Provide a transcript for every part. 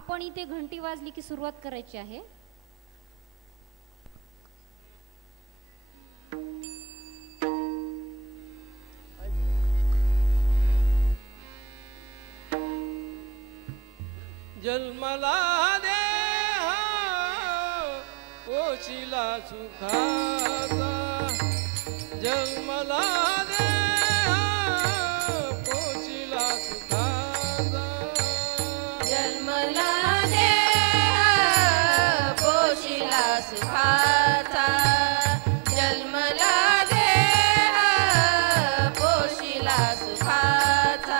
आपण इथे घंटी वाजली की सुरुवात करायची आहे. जन्मला देहा पोशिला सुखाचा, जन्मला देहा पोशिला सुखाचा, जन्मला देहा पोशिला सुखाचा, जन्मला देहा पोशिला सुखाचा.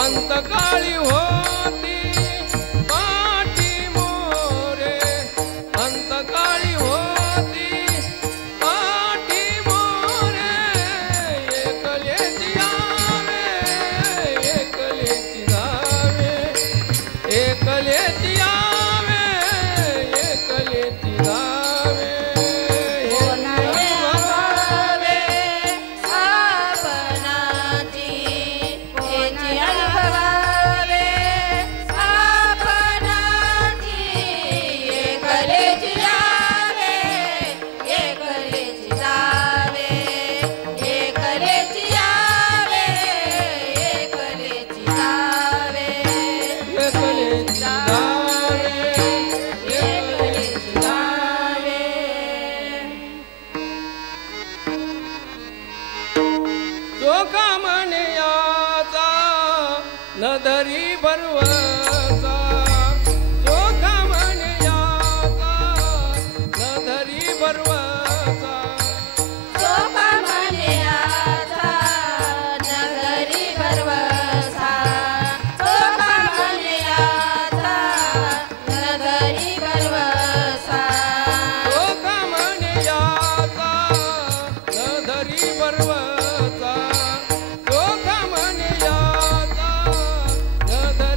अंतकाळी होती पाठी मोरे, अंतकाळी होती पाठी मोरे, एकलेची यावे एकलेची जावे, एकलेची यावे एकलेची जावे. नदरी बरवसा चोखा म्हणयाचा, नदरी बरवसा चोखा म्हणयाचा, नदरी बरवसा, चोखा म्हणयाचा, नदरी बरवसा, चोखा म्हणयाचा, नदरी बरवसा, चोखा म्हणयाचा, नदरी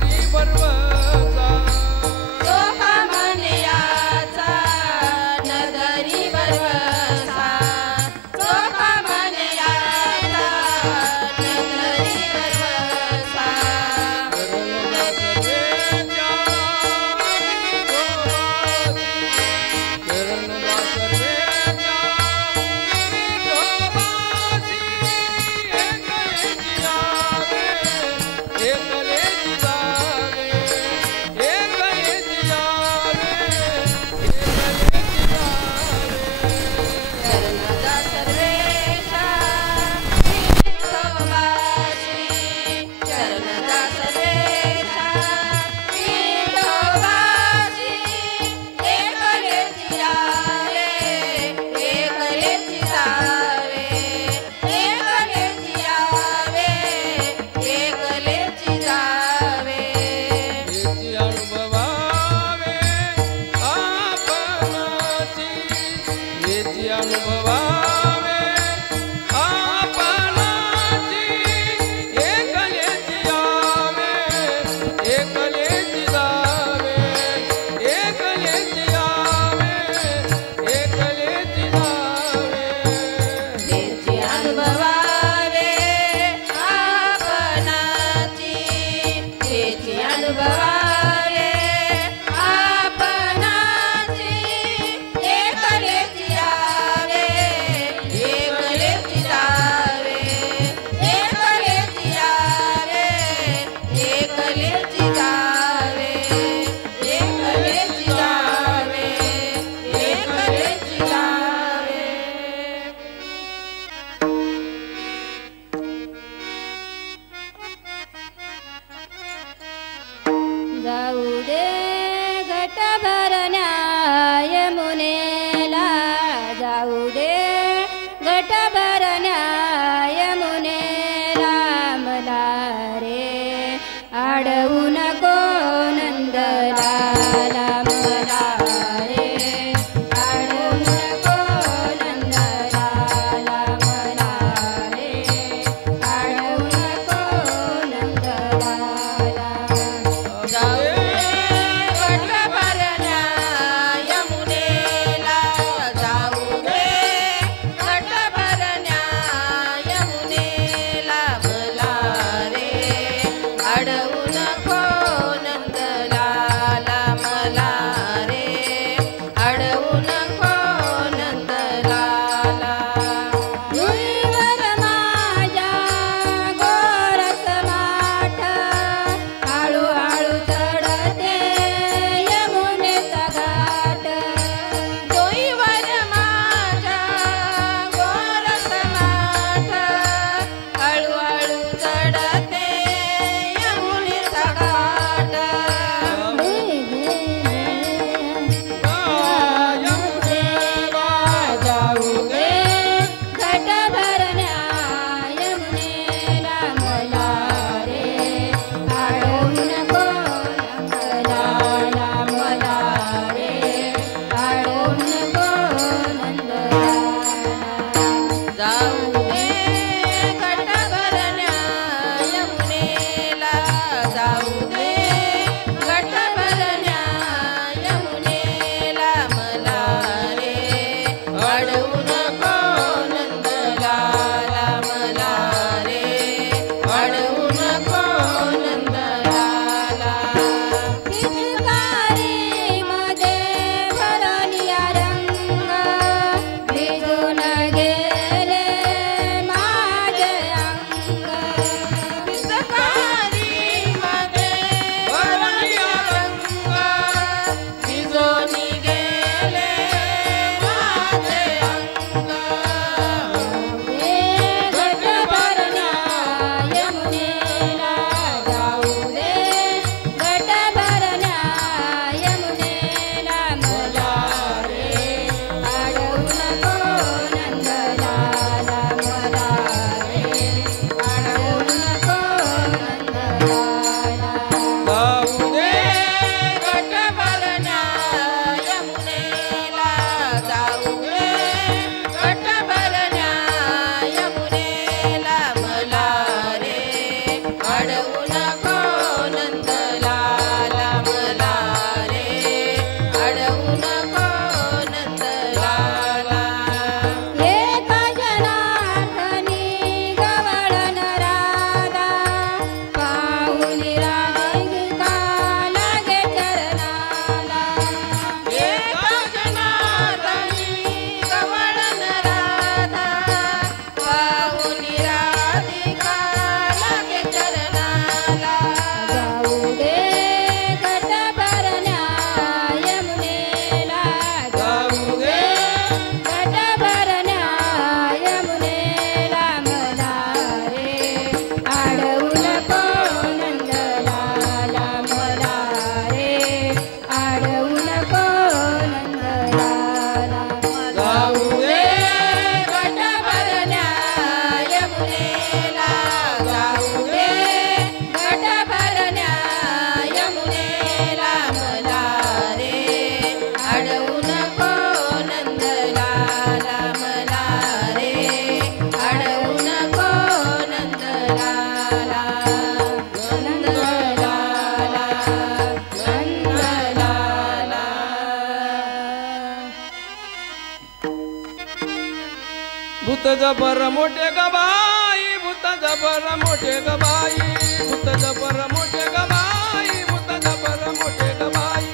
भूत जबर मोठे ग बाई भूत जबर मोठे ग बाई भूत जबर मोठे ग बाई भूत जबर मोठे ग बाई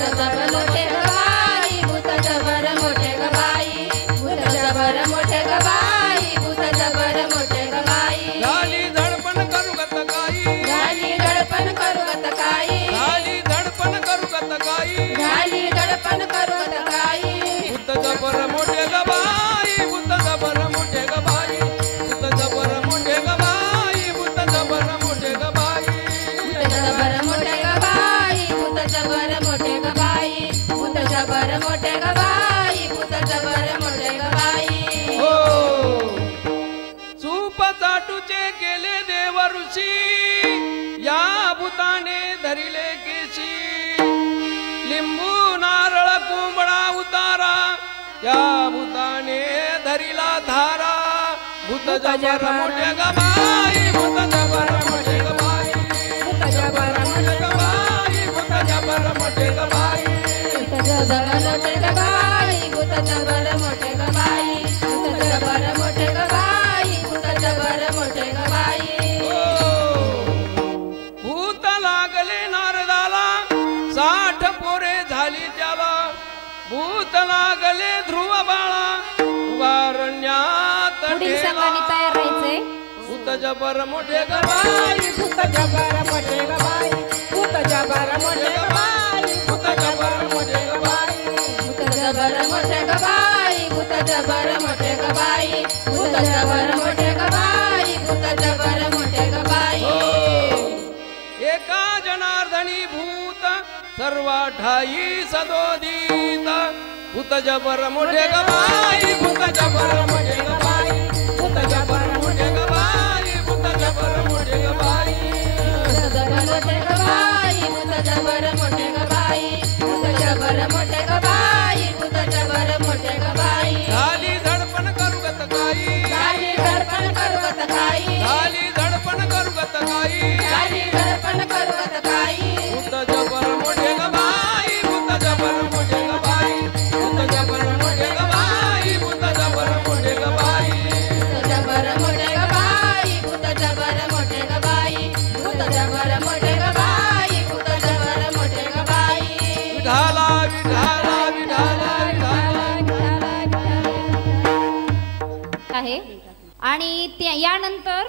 जबर मोठे ग बाई भूत जबर मोठे ग बाई भूत जबर मोठे ग बाई भूत जबर मोठे ग बाई झाली धडपण करू गत काही झाली दडपण करू गत काही झाली धडपण करू गत काही झाली दडपण करू गत काही भूत जबर मोठे ग बाई भूत जबर मोठे ग बाई भूत जबर मोठे ग बाई भूत जबर मोठे ग बाई भूत जबर मोठे ग बाई भूत जबर मोठे ग बाई भूत जबर मोठे ग बाई भूत जबर मोठे ग बाई हो चूप चाटूचे केले देव ऋषी या भूताने धरिले केशी लिंबू नारळ कोंबडा उतारा या भूताने धरिला धारा भूत जबर मोठे ग बाई भूत जबर मोठे ग बाई भूत जबर मोठे ग बाई भूत जबर मोठे ग बाई भूत जबर मोठे ग बाई भूत जबर मोठे ग बाई भूत जबर मोठे ग बाई भूत जबर मोठे ग बाई भूत लागले नारदाला 60 पोरे झाली त्याला भूत लागले ध्रुव बाळा वारण्यात पुढील ठेला. संघाने तयार राहायचंय. भूत जबर मोठे ग बाई भूत जबर मोठे ग बाई भूत जबर मोठे ग बाई भूत जबर मोठे ग बाई भूत जबर मोठे ग बाई भूत जबर मोठे ग बाई भूत जबर मोठे ग बाई भूत जबर मोठे ग बाई हो. एका जनार्दनी भूत सर्वा ठाई सदोदित भूत जबर मोठे ग बाई भूत जबर मोठे ग बाई भूत जबर मोठे ग बाई भूत जबर मोठे ग बाई भूत जबर मोठे ग बाई भूत जबर मोठे ग बाई भूत जबर मोठे ग बाई भूत जबर मोठे ग बाई झाली धडपण करू गत काही झाली दडपण करू गत काही झाली धडपण करू गत काही झाली दडपण करू गत काही भूत जबर मोठे ग बाई भूत जबर मोठे ग बाई भूत जबर मोठे ग बाई भूत जबर मोठे ग बाई भूत जबर मोठे ग बाई भूत जबर मोठे ग बाई भूत जबर मोठे ग बाई भूत जबर मोठे ग बाई विठाला विठाला विठाला विठाला आहे आणि यानंतर